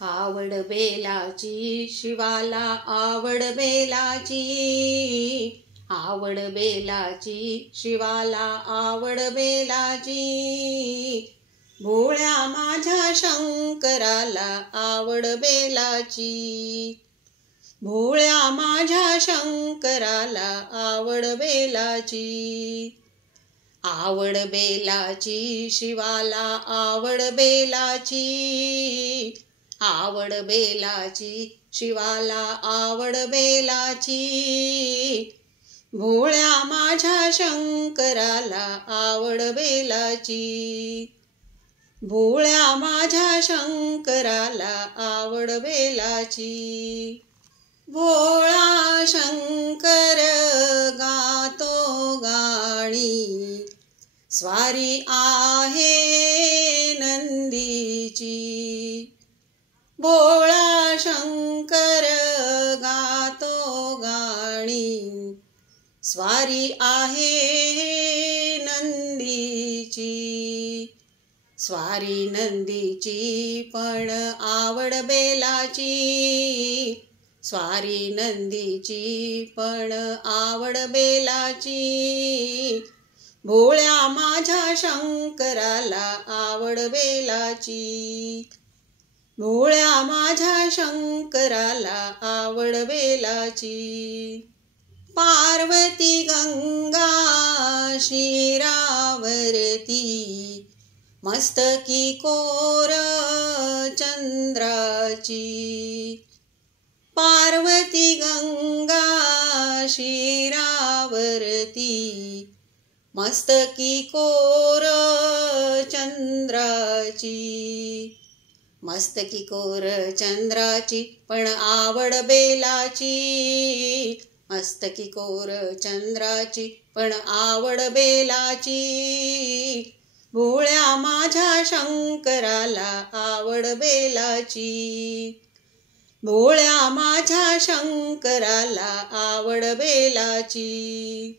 आवड बेलाची शिवाला आवड बेलाची, आवड बेलाची शिवाला आवड बेलाची, भोळ्या माझ्या शंकराला आवड बेलाची, भोळ्या माझ्या शंकराला आवड बेलाची, आवड बेलाची शिवाला आवड बेलाची, आवड बेलाची शिवाला आवड बेलाची, भोळ्या माझ्या शंकराला आवड बेलाची, भोळ्या माझ्या शंकराला आवड बेलाची, भोळा शंकर गातो गाणी, स्वारी आहे नंदीची, भोळा शंकर गातो गाणी, स्वारी आहे नंदीची, स्वारी नंदीची पण आवड बेलाची, स्वारी नंदीची पण आवड बेलाची, भोळ्या माझ्या शंकराला आवड बेलाची, भोळ्या माझ्या शंकराला आवड बेलाची, पार्वती गंगा शिरावरती, मस्तकी कोर चंद्राची, पार्वती गंगा शिरावरती, मस्तकी कोर चंद्राची, मस्तकी कोर चंद्राची पण आवड बेलाची, मस्तकी कोर चंद्राची पण आवड बेलाची, भोळ्या माझ्या शंकराला आवड बेलाची, भोळ्या माझ्या शंकराला आवड बेलाची,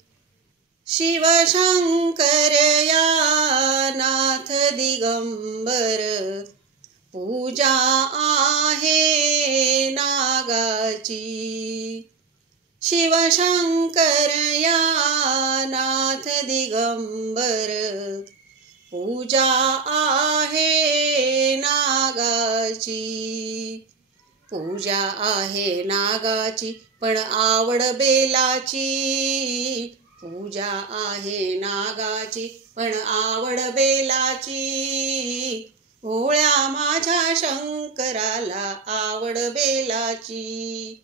शिवशंकर या नाथ दिगंबर, पूजा आहे नागाची, शिवशंकर या नाथ दिगंबर, पूजा आहे नागाची, पूजा आहे नागाची पण आवड बेलाची, पूजा आहे नागाची पण आवड बेलाची, भोळ्या माझ्या शंकराला आवड बेलाची,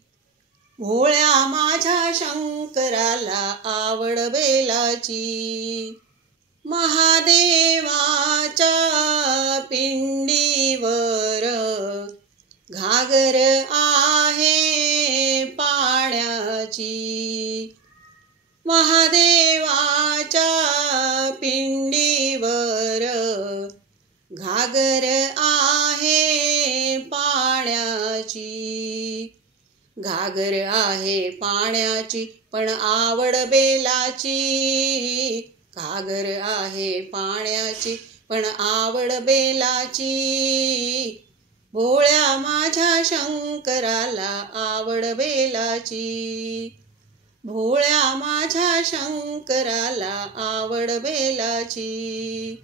भोळ्या माझ्या शंकराला आवड बेलाची, महादेवाच्या पिंडीवर घागर आहे पाण्याची, महादेवाच्या पिंडीवर घागर आहे पाण्याची, घागर आहे पाण्याची पण आवड बेलाची, घागर आहे पाण्याची पण आवड बेलाची, भोळ्या माझ्या शंकराला आवड बेलाची, भोळ्या माझ्या शंकराला आवड बेलाची,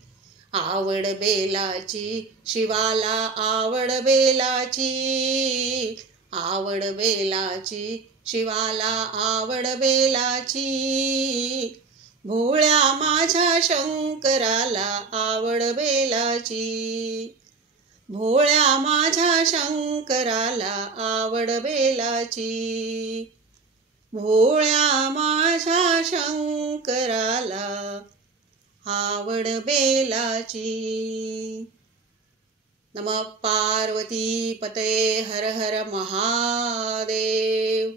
आवड बेलाची शिवाला आवड बेलाची, आवड बेलाची शिवाला आवड बेलाची, भोळ्या माझ्या शंकराला आवड बेलाची, भोळ्या माझ्या शंकराला आवड बेलाची, भोळ्या माझ्या शंकराला आवड बेलाची। नमः पार्वती पतये हर हर महादेव।